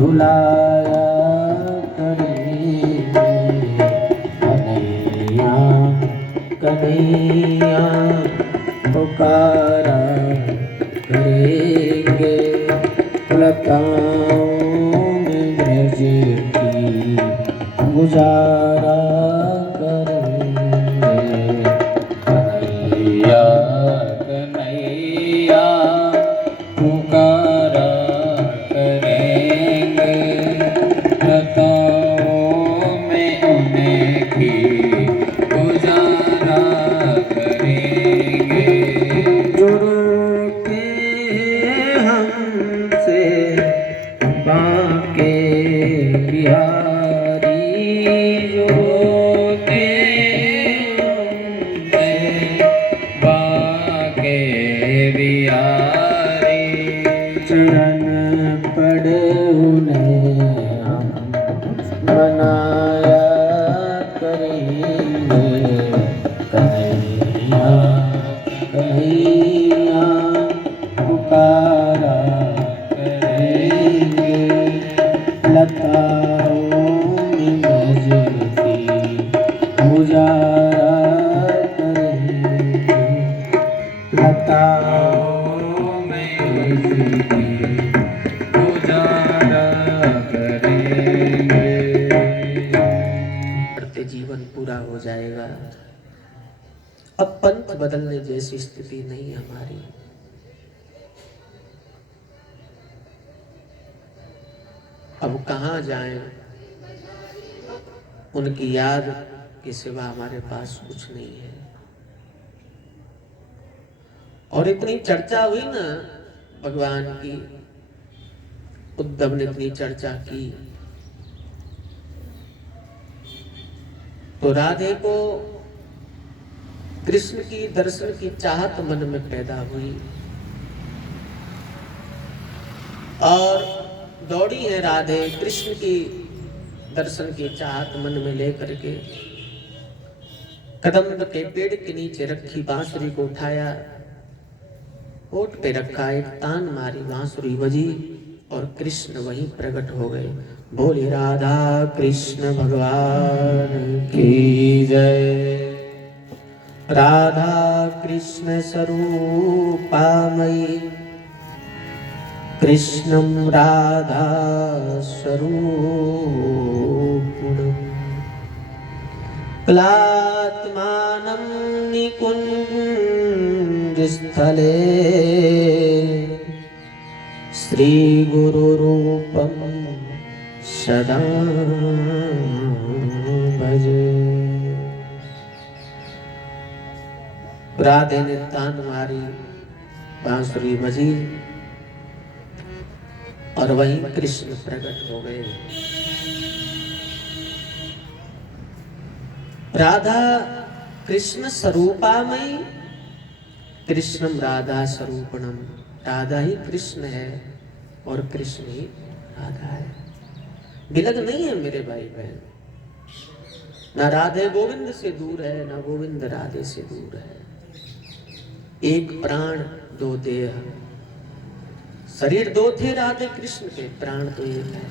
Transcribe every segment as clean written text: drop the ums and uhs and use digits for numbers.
झुलाया करेंगे कन्हैया कन्हैया पुकारा करेंगे लताओं में ब्रज की गुजारा करेंगे कन्हैया कन्हैया पुकारा करेंगे लताओं में उनकी गुजारा करेंगे जो रोके हमसे बाके बिहारी जो रोके हमसे बाके बिहारी चरण पड़ उन्हें हम मनाया करेंगे कन्हैया कन्हैया पुकारा करेंगे लताओं में ब्रज की गुजारा करेंगे लताओं में ब्रज की गुजारा करेंगे। करते जीवन पूरा हो जाएगा। अब पंथ बदलने जैसी स्थिति नहीं हमारी। अब कहाँ जाएं? उनकी याद के सिवा हमारे पास कुछ नहीं है। और इतनी चर्चा हुई ना भगवान की, उद्धव ने इतनी चर्चा की, तो राधे को कृष्ण की दर्शन की चाहत मन में पैदा हुई और दौड़ी है राधे कृष्ण की दर्शन की चाहत मन में लेकर के कदम के पेड़ के नीचे रखी बांसुरी को उठाया, होठ पे रखा, एक तान मारी, बांसुरी बजी और कृष्ण वहीं प्रकट हो गए। बोली राधा कृष्ण भगवान की जय। राधा कृष्ण स्वरूपामयी कृष्णं राधा स्वरूपुणं क्लात्मानं निकुञ्जस्थले श्रीगुरुरूपं सदा भजे। राधे ने तान मारी, बांसुरी बजी और वहीं कृष्ण प्रकट हो गए। राधा कृष्ण स्वरूपामयी कृष्णम राधा स्वरूपणम। राधा ही कृष्ण है और कृष्ण ही राधा है। विलग नहीं है मेरे भाई बहन। ना राधे गोविंद से दूर है, ना गोविंद राधे से दूर है। एक प्राण दो देह, शरीर दो थे राधे कृष्ण के, प्राण तो एक है।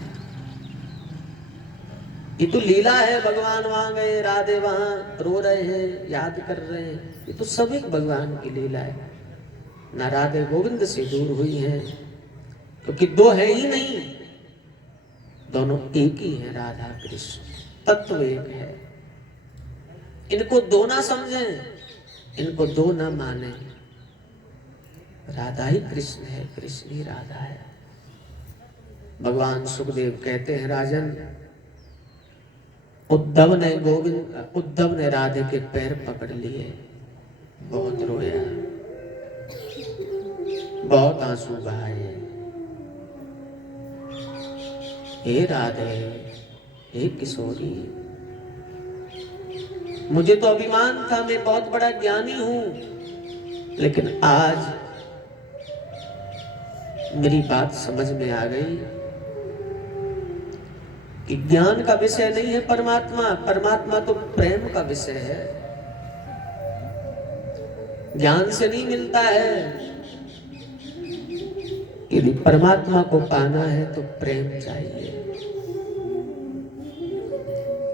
ये तो लीला है, भगवान वहां गए, राधे वहां रो रहे हैं, याद कर रहे हैं, ये तो सब एक भगवान की लीला है। ना राधे गोविंद से दूर हुई है, क्योंकि दो है ही नहीं, दोनों एक ही है। राधा कृष्ण तत्व एक है। इनको दो ना समझें, इनको दो ना माने। राधा ही कृष्ण है, कृष्ण ही राधा है। भगवान सुखदेव कहते हैं, राजन उद्धव ने राधे के पैर पकड़ लिए, बहुत रोया, बहुत आंसू बहाए। हे राधे, हे किशोरी, मुझे तो अभिमान था मैं बहुत बड़ा ज्ञानी हूं, लेकिन आज मेरी बात समझ में आ गई कि ज्ञान का विषय नहीं है परमात्मा, परमात्मा तो प्रेम का विषय है, ज्ञान से नहीं मिलता है। यदि परमात्मा को पाना है तो प्रेम चाहिए।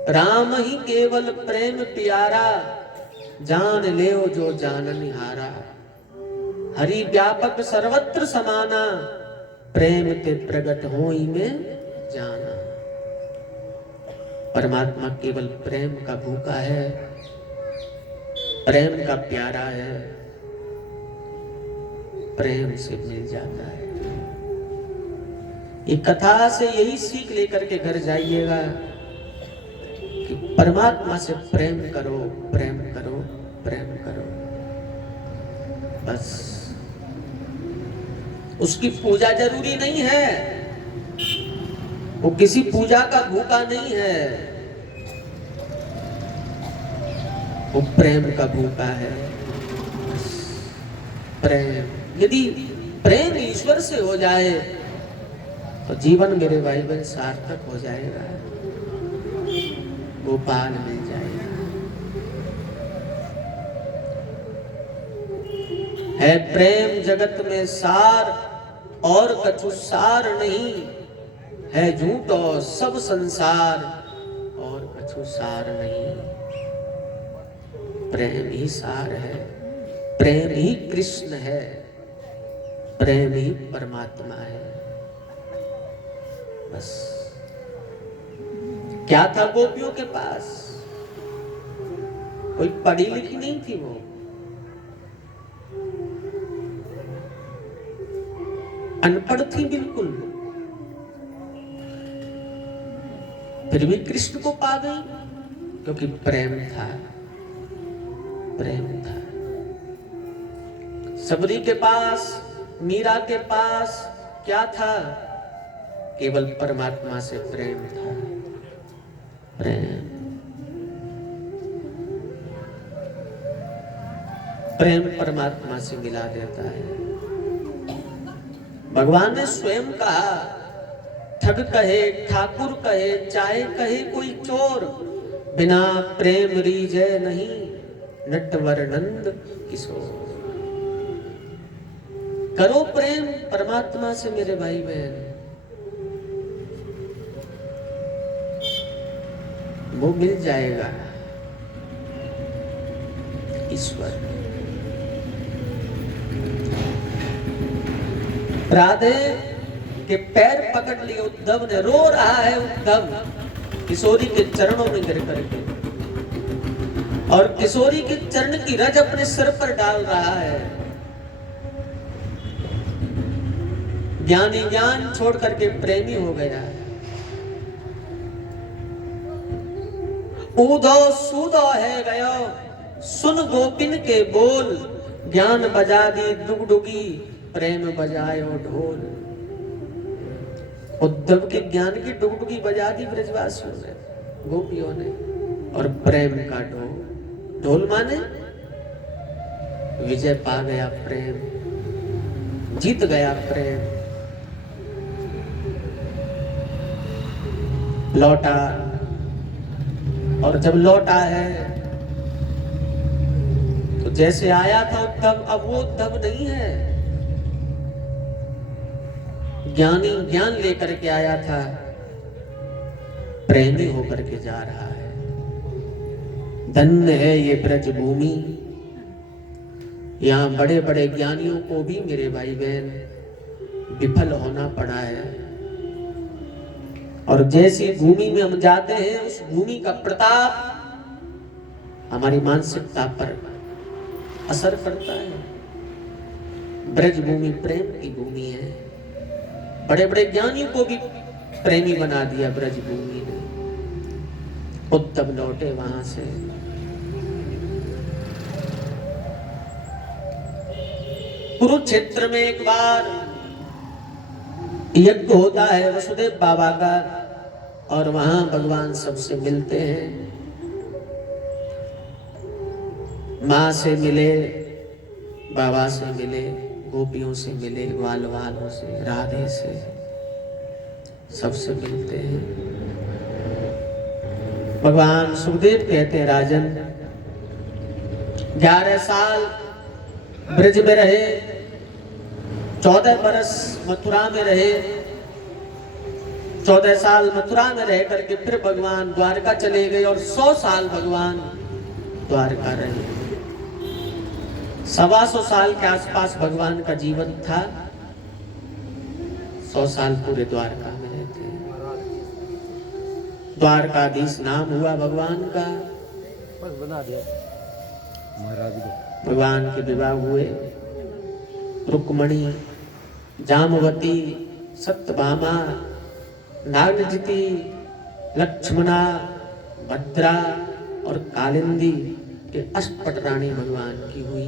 राम ही केवल प्रेम प्यारा, जान ले जो जाननिहारा। हरि व्यापक सर्वत्र समाना, प्रेम ते प्रगट होई में जाना। परमात्मा केवल प्रेम का भूखा है, प्रेम का प्यारा है, प्रेम से मिल जाता है। ये कथा से यही सीख लेकर के घर जाइएगा कि परमात्मा से प्रेम करो, प्रेम करो, प्रेम करो। बस उसकी पूजा जरूरी नहीं है, वो किसी पूजा का भूखा नहीं है, वो प्रेम का भूखा है। प्रेम, यदि प्रेम ईश्वर से हो जाए तो जीवन मेरे भाई बहन सार्थक हो जाएगा, गोपाल मिल जाएगा। है प्रेम जगत में सार, और कछु सार नहीं। है झूठो सब संसार, और कछु सार नहीं। प्रेम ही सार है, प्रेम ही कृष्ण है, प्रेम ही परमात्मा है। बस क्या था गोपियों के पास? कोई पढ़ी लिखी नहीं थी, वो अनपढ़ थी बिल्कुल, फिर भी कृष्ण को पा गई क्योंकि प्रेम था, प्रेम था। सबरी के पास, मीरा के पास क्या था? केवल परमात्मा से प्रेम था, प्रेम। प्रेम परमात्मा से मिला देता है। भगवान ने स्वयं कहा, ठग कहे ठाकुर कहे, चाहे कहे कोई चोर, बिना प्रेम रीझे नहीं, नटवर नंद किशोर। करो प्रेम परमात्मा से मेरे भाई बहन, वो मिल जाएगा ईश्वर। राधे के पैर पकड़ लिए उद्धव ने, रो रहा है उद्धव किशोरी के चरणों में गिर करके, और किशोरी के चरण की रज अपने सिर पर डाल रहा है। ज्ञानी ज्ञान छोड़ करके प्रेमी हो गया है। ऊदो सूदो है गयो, सुन गोपिन के बोल, ज्ञान बजा दी डुगडुगी, प्रेम बजायो ढोल। उद्धव के ज्ञान की डुगडुगी बजा दी ब्रजवासियों ने, गोपियों ने, और प्रेम का ढोल। ढोल माने विजय पा गया प्रेम, जीत गया प्रेम, लौटा। और जब लौटा है तो जैसे आया था उद्धव, अब वो उद्धव नहीं है। ज्ञानी ज्ञान लेकर के आया था, प्रेमी होकर के जा रहा है। धन्य है ये ब्रज भूमि, यहाँ बड़े बड़े ज्ञानियों को भी मेरे भाई बहन विफल होना पड़ा है। और जैसी भूमि में हम जाते हैं, उस भूमि का प्रताप हमारी मानसिकता पर असर करता है। ब्रज भूमि प्रेम की भूमि है। बड़े बड़े ज्ञानियों को भी प्रेमी बना दिया ब्रज भूमि ने। उद्धव लौटे वहां से, कुरुक्षेत्र में एक बार यज्ञ होता है वसुदेव बाबा का, और वहां भगवान सबसे मिलते हैं। माँ से मिले, बाबा से मिले, गोपियों से मिले, ग्वाल वालों से, राधे से, सबसे मिलते हैं। भगवान सुखदेव कहते हैं, राजन 11 साल ब्रज में रहे, 14 बरस मथुरा में रहे, 14 साल मथुरा में रह करके फिर भगवान द्वारका चले गए और 100 साल भगवान द्वारका रहे। 125 साल के आसपास भगवान का जीवन था। 100 साल पूरे द्वारका में रहते। द्वारकाधीश नाम हुआ भगवान का। बना दिया महाराज को। भगवान के विवाह हुए। रुक्मणी, जामवती, सत्यभामा, नागनजिति, लक्ष्मणा, भद्रा और कालिंदी के अष्टपट रानी भगवान की हुई।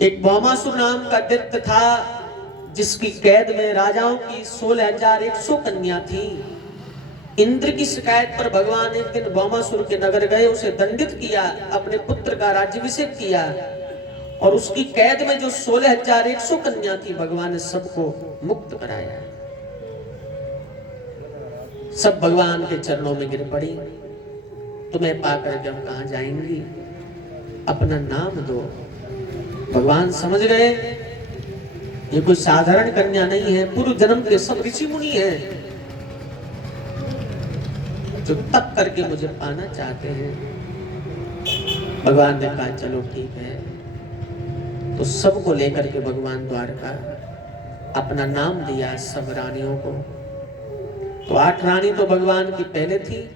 एक भौमासुर नाम का दैत्य था जिसकी कैद में राजाओं की 16,100 कन्या थी। इंद्र की शिकायत पर भगवान एक दिन भौमासुर के नगर गए, उसे दंडित किया, अपने पुत्र का राज्याभिषेक किया और उसकी कैद में जो 16,100 कन्या थी भगवान ने सबको मुक्त कराया। सब भगवान के चरणों में गिर पड़ी। तुम्हें पाकर के हम कहां जाएंगी, अपना नाम दो। भगवान समझ गए ये कोई साधारण कन्या नहीं है, पूर्व जन्म के सब ऋषि मुनि हैं जो तप करके मुझे पाना चाहते हैं। भगवान ने कहा चलो ठीक है। तो सबको लेकर के भगवान द्वारका अपना नाम दिया सब रानियों को। तो 8 रानी तो भगवान की पहले थी,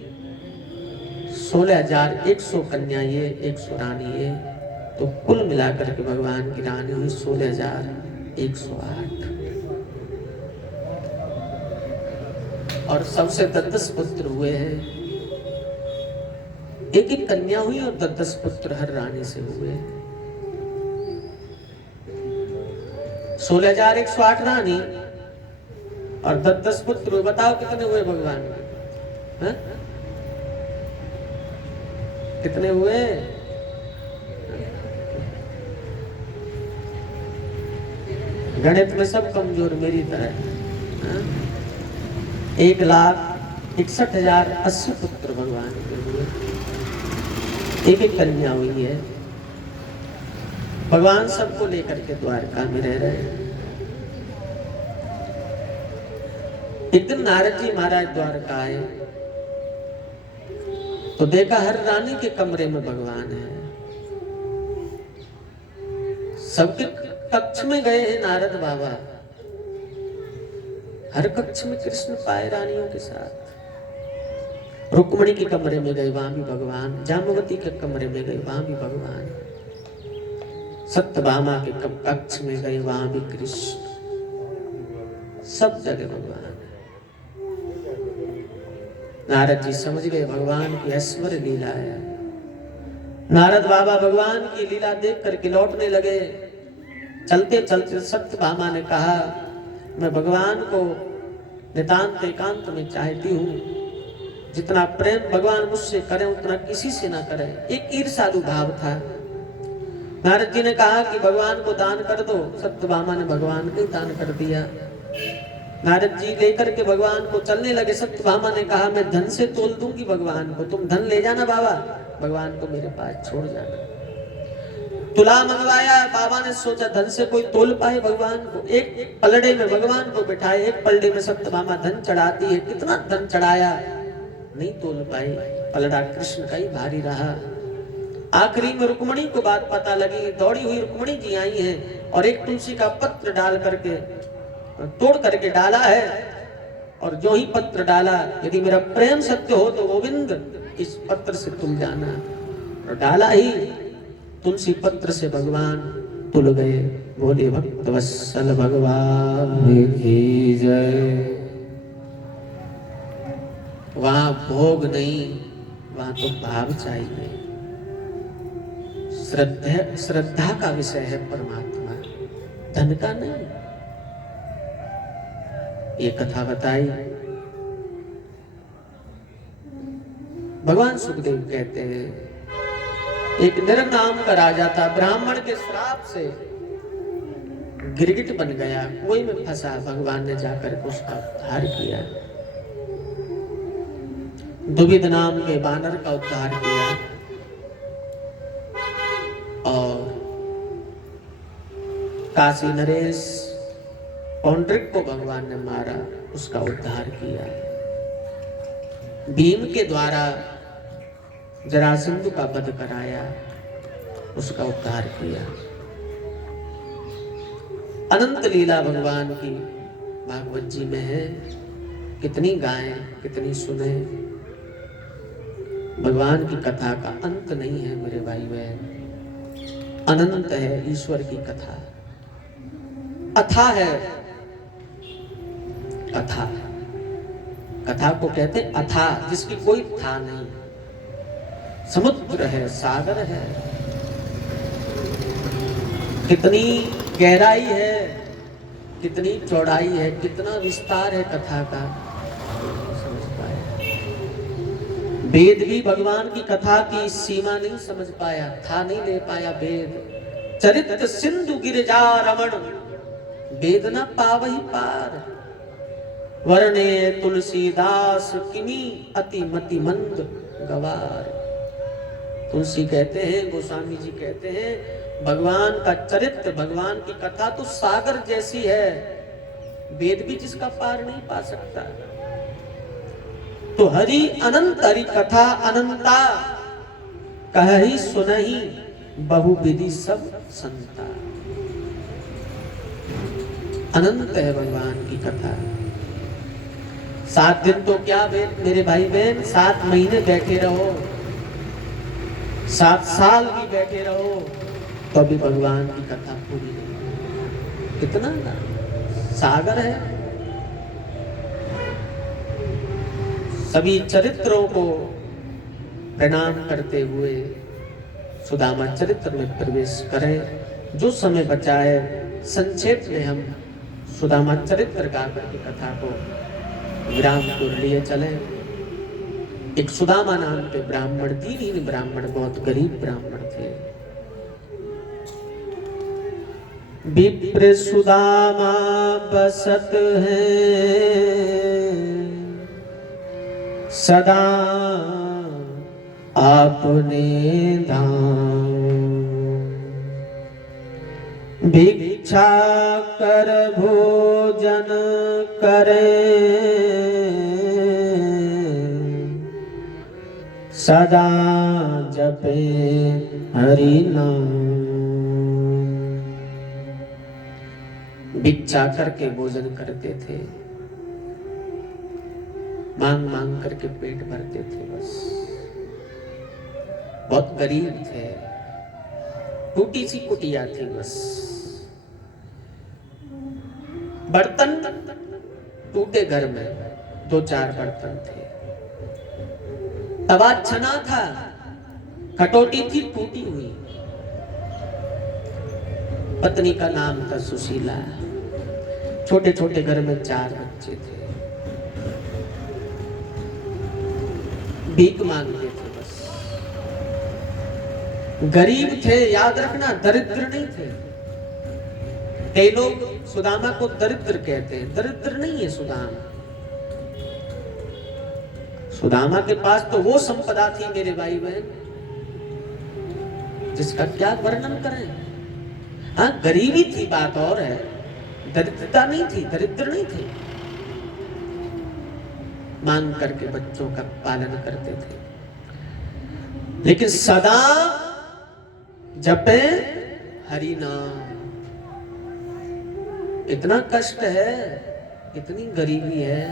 16,100 कन्या ये, 100 रानी ये, तो कुल मिलाकर के भगवान की रानी हुई 16,108। और सबसे 10 पुत्र हुए हैं। एक एक कन्या हुई और 10 पुत्र हर रानी से हुए। 16,108 रानी और 10 पुत्र हुए। बताओ कितने हुए भगवान के? कितने हुए? गणित में सब कमजोर मेरी तरह। 1,61,080 पुत्र भगवान के हुए। एक एक कन्या हुई है। भगवान सबको लेकर के द्वारका में रह रहे हैं। एक दिन नारद जी महाराज द्वारका आए तो देखा हर रानी के कमरे में भगवान है। सबके कक्ष में गए हैं नारद बाबा, हर कक्ष में कृष्ण पाए रानियों के साथ। रुक्मणी के कमरे में गए, वहां भी भगवान। जामवती के कमरे में गए, वहां भी भगवान। सत्यभामा के कक्ष में गए, वहां भी कृष्ण। सब जगह भगवान। नारद जी समझ गए भगवान की ऐश्वर्य लीला है। नारद बाबा भगवान की लीला देख करके लौटने लगे। चलते चलते सत्यभामा ने कहा मैं भगवान को नितांत एकांत में चाहती हूँ। जितना प्रेम भगवान मुझसे करें उतना किसी से ना करें। एक ईर्ष्यालु भाव था। नारद जी ने कहा कि भगवान को दान कर दो। सत्यभामा ने भगवान को दान कर दिया। नारद जी लेकर के भगवान को चलने लगे। सत्यभामा ने कहा मैं धन से तोल दूंगी भगवान को, तुम धन ले जाना बाबा, भगवान को मेरे पास छोड़ जाना। तुला मंगवाया। बाबा ने सोचा धन से कोई तोल पाए भगवान को। एक पलड़े में भगवान को बिठाए, एक पलड़े में सत्यभामा धन चढ़ाती है। कितना धन चढ़ाया, नहीं तोल पाई। पलड़ा कृष्ण का ही भारी रहा। आखिरी में रुक्मणी को बात पता लगी। दौड़ी हुई रुक्मणी जी आई हैं और एक तुलसी का पत्र डाल करके तोड़ करके डाला है। और जो ही पत्र डाला, यदि मेरा प्रेम सत्य हो तो गोविंद इस पत्र से तुल जाना। और डाला ही, तुलसी पत्र से भगवान तुल गए। बोले भक्त वत्सल भगवान की जय। वहां भोग नहीं, वहां तो भाव चाहिए। श्रद्धा का विषय है परमात्मा, धन का नहीं। ये कथा बताई। भगवान सुखदेव कहते हैं एक नर नाम का राजा था। ब्राह्मण के श्राप से गिरगिट बन गया, कुएं में फंसा। भगवान ने जाकर उसका उद्धार किया। दुविध नाम के बानर का उद्धार किया और काशी नरेश पौंड्रिक को भगवान ने मारा, उसका उद्धार किया। भीम के द्वारा जरासंध का वध कराया, उसका उद्धार किया। अनंत लीला भगवान की भागवत जी में है, कितनी गाएं, कितनी सुने। भगवान की कथा का अंत नहीं है मेरे भाई बहन, अनंत है ईश्वर की कथा। अथा है, कथा, कथा को कहते अथा, जिसकी कोई था नहीं। समुद्र है, सागर है, कितनी गहराई है, कितनी चौड़ाई है, कितना विस्तार है कथा का, समझ पाया। वेद भी भगवान की कथा की सीमा नहीं समझ पाया, था नहीं ले पाया वेद। चरित्र सिंधु गिरिजा रमण, वेद न पावहि पार। वर्णे तुलसीदास किमी अति मति मंद गवार। तुलसी कहते हैं, गोस्वामी जी कहते हैं, भगवान का चरित्र, भगवान की कथा तो सागर जैसी है, वेद भी जिसका पार नहीं पा सकता। तो हरि अनंत, हरि कथा अनंता, कहि सुनहि बहु विधि सब संता। अनंत है भगवान की कथा। 7 दिन तो क्या मेरे भाई बहन, 7 महीने बैठे रहो, 7 साल भी बैठे रहो, तो भी भगवान की कथा पूरी नहीं। कितना ना सागर है। सभी चरित्रों को प्रणाम करते हुए सुदामा चरित्र में प्रवेश करें। जो समय बचा है संक्षेप में हम सुदामा चरित्र गाकर की कथा को विराम को लिए चले। एक सुदामा नाम के ब्राह्मण, दीनहीन ब्राह्मण, बहुत गरीब ब्राह्मण थे। विप्र सुदामा बसत है सदा आपने धाम। भिक्षा कर भोजन करे सदा जपे हरि नाम। भिक्षा करके भोजन करते थे, मांग मांग करके पेट भरते थे, बस। बहुत गरीब थे, टूटी सी कुटिया थी बस। बर्तन टूटे घर में 2-4 बर्तन थे। तवा छना था, कटोटी थी टूटी हुई। पत्नी का नाम था सुशीला। छोटे छोटे घर में 4 बच्चे थे। भीख मांगते थे बस। गरीब थे, याद रखना, दरिद्र नहीं थे। कई लोग सुदामा को दरिद्र कहते हैं, दरिद्र नहीं है सुदामा। सुदामा के पास तो वो संपदा थी मेरे भाई बहन, जिसका क्या वर्णन करें। हाँ, गरीबी थी, बात और है, दरिद्रता नहीं थी, दरिद्र नहीं थे। मांग करके बच्चों का पालन करते थे, लेकिन सदा जपे हरि नाम। इतना कष्ट है, इतनी गरीबी है,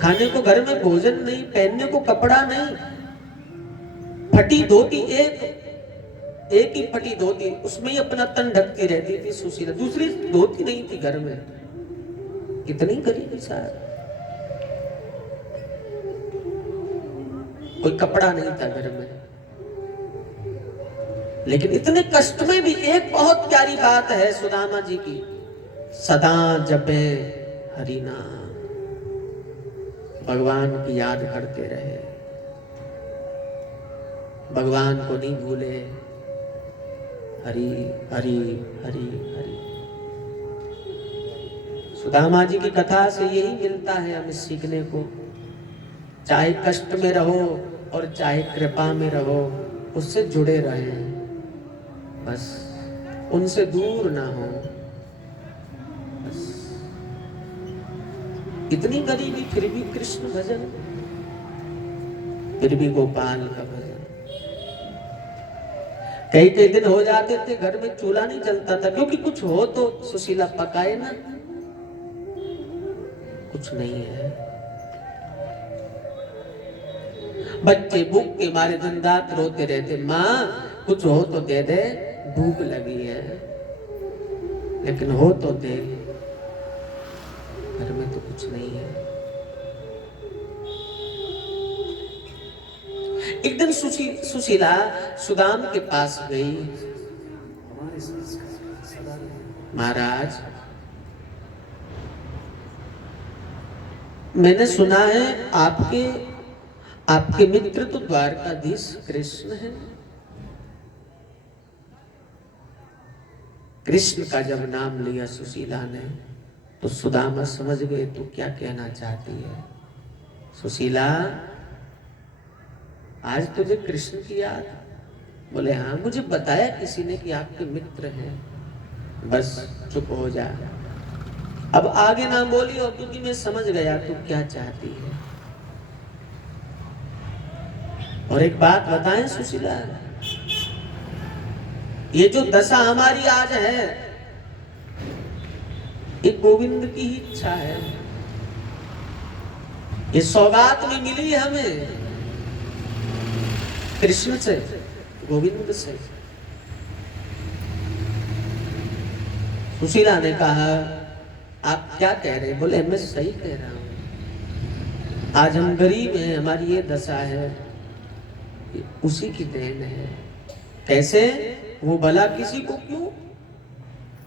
खाने को घर में भोजन नहीं, पहनने को कपड़ा नहीं, फटी धोती, एक ही फटी धोती, उसमें ही अपना तन ढकती रहती थी सुशीला। दूसरी धोती नहीं थी घर में। कितनी गरीबी साहब, कोई कपड़ा नहीं था घर में। लेकिन इतने कष्ट में भी एक बहुत प्यारी बात है सुदामा जी की, सदा जपे हरि नाम। भगवान की याद करते रहे, भगवान को नहीं भूले। हरि हरि हरि हरि। सुदामा जी की कथा से यही मिलता है हमें सीखने को। चाहे कष्ट में रहो और चाहे कृपा में रहो, उससे जुड़े रहें बस। उनसे दूर ना हो। बस इतनी गरीबी फिर भी कृष्ण भजन, फिर भी गोपाल का भजन। कई कई दिन हो जाते थे घर में चूल्हा नहीं जलता था, क्योंकि कुछ हो तो सुशीला पकाए ना, कुछ नहीं है। बच्चे भूख के मारे दिन रात रोते रहते, माँ कुछ हो तो दे दे, भूख लगी है, लेकिन हो तो दे। घर में तो कुछ नहीं है। एक दिन सुशीला सुदाम के पास गई। महाराज, मैंने सुना है आपके मित्र तो द्वारकाधीश कृष्ण है। कृष्ण का जब नाम लिया सुशीला ने, तो सुदामा समझ गए तू क्या कहना चाहती है। सुशीला, आज तुझे कृष्ण की याद? बोले हाँ, मुझे बताया किसी ने कि आपके मित्र हैं। बस चुप हो जा, अब आगे ना बोली, और क्योंकि मैं समझ गया तू क्या चाहती है। और एक बात बताएं सुशीला, ये जो दशा हमारी आज है, ये गोविंद की ही इच्छा है। ये सौगात में मिली हमें कृष्ण से, गोविंद से। सुशीला ने कहा, आप क्या कह रहे? बोले मैं सही कह रहा हूं। आज हम गरीब हैं, हमारी ये दशा है, उसी की देन है। कैसे? वो भला किसी को क्यों?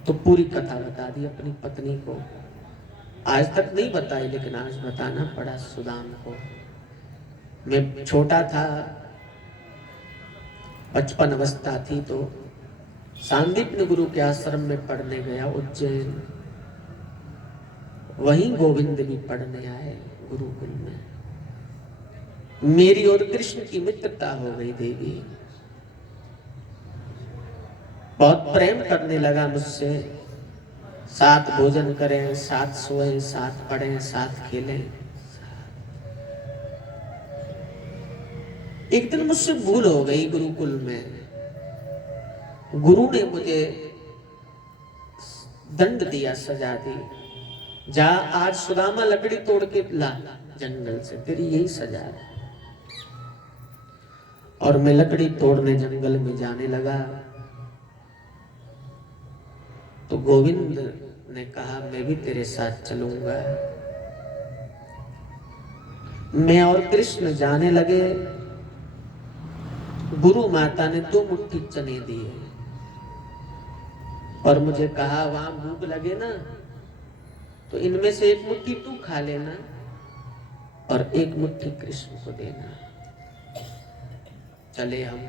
तो पूरी कथा बता दी अपनी पत्नी को। आज तक नहीं बताई, लेकिन आज बताना पड़ा सुदाम को। मैं छोटा था, 55 अवस्था थी, तो सांदीपनि गुरु के आश्रम में पढ़ने गया उज्जैन। वहीं गोविंद भी पढ़ने आए गुरुकुल में। मेरी और कृष्ण की मित्रता हो गई। देवी बहुत प्रेम करने लगा मुझसे। साथ भोजन करें, साथ सोएं, साथ पढ़ें, साथ खेलें। एक दिन मुझसे भूल हो गई गुरुकुल में। गुरु ने मुझे दंड दिया, सजा दी। जा आज सुदामा लकड़ी तोड़ के ला जंगल से, तेरी यही सजा है। और मैं लकड़ी तोड़ने जंगल में जाने लगा, तो गोविंद ने कहा मैं भी तेरे साथ चलूंगा। मैं और कृष्ण जाने लगे। गुरु माता ने 2 मुट्ठी चने दिए और मुझे कहा, वहां भूख लगे ना तो इनमें से 1 मुट्ठी तू खा लेना और 1 मुट्ठी कृष्ण को देना। चले हम।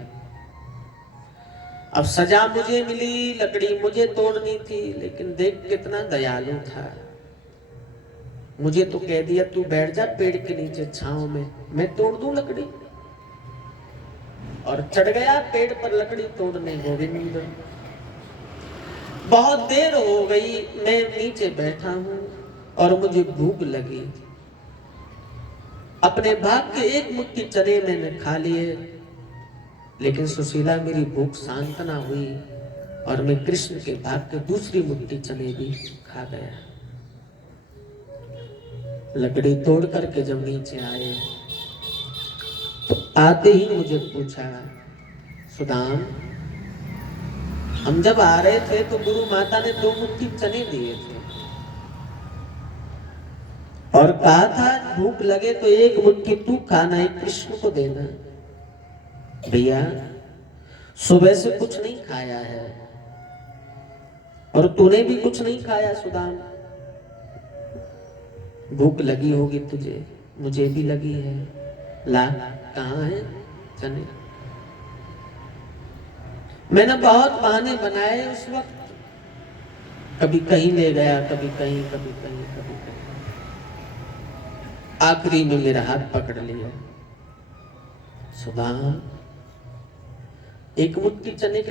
अब सजा मुझे मिली, लकड़ी मुझे तोड़नी थी, लेकिन देख कितना दयालु था। मुझे तो कह दिया तू बैठ जा पेड़ के नीचे छांव में, मैं तोड़ दूं लकड़ी। और चढ़ गया पेड़ पर लकड़ी तोड़ने गोविंद। बहुत देर हो गई, मैं नीचे बैठा हूं और मुझे भूख लगी। अपने भाग के 1 मुट्ठी चने मैंने खा लिए, लेकिन सुशीला मेरी भूख शांत ना हुई और मैं कृष्ण के भाग के दूसरी मुट्ठी चने भी खा गया। लकड़ी तोड़ करके जब नीचे आए तो आते ही मुझे पूछा, सुदाम हम जब आ रहे थे तो गुरु माता ने 2 मुट्ठी चने दिए थे और कहा था भूख लगे तो 1 मुट्ठी तू खाना, 1 कृष्ण को देना। भैया सुबह से कुछ नहीं खाया है और तूने भी कुछ नहीं खाया सुदाम। भूख लगी होगी तुझे, मुझे भी लगी है। ला, कहाँ है चने? मैंने बहुत बहाने बनाए उस वक्त, कभी कहीं ले गया, कभी कहीं, कभी कहीं, कभी कहीं। आखिरी में मेरा हाथ पकड़ लिया। सुदाम 1 मुट्ठी चने के